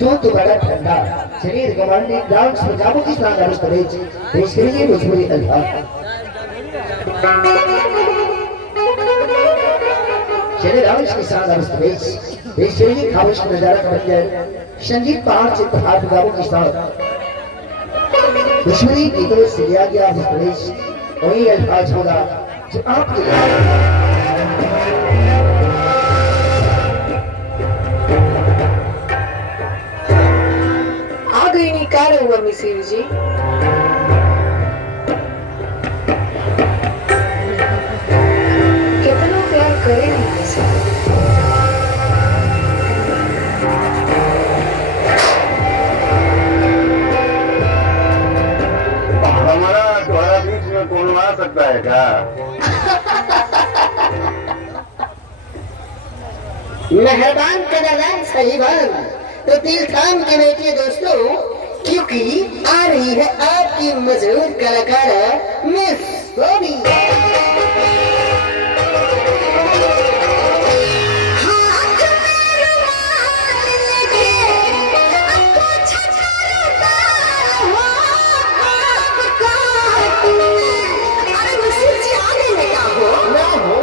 दूध बड़ा ठंडा शरीर कमांडिंग डांस पंजाबों की शानदार स्टेज पेश करेंगे भोजपुरी अल्फाज शरीर आवेश की शानदार स्टेज पेश करेंगे खामोश नजारा का बंजर संगीत पहाड़ से पहाड़ पंजाबों के साथ भोजपुरी गीतों से लिया गया स्टेज वही अल्फाज होगा जो आपके क्या हुआ मिसिर जी? कितना प्यार करे नहीं से हमारा तुम्हारा बीच में कौन आ सकता है क्या? मेहरबान कदादान साहिबान तो दिल थाम के बैठिए दोस्तों क्योंकि आ रही है आपकी मशहूर कलाकार मिस बॉबी।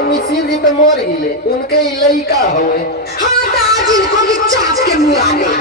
मिसिर जी तो मोर गिले उनके लड़का हुए हाँ आज इनको भी चाप के मुँह आ गए।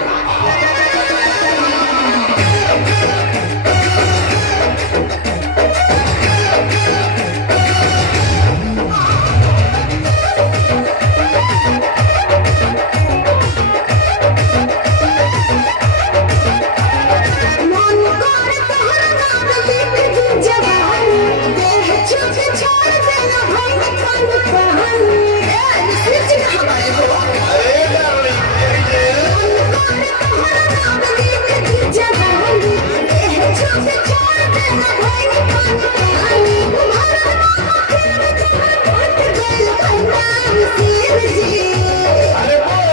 अरे बोल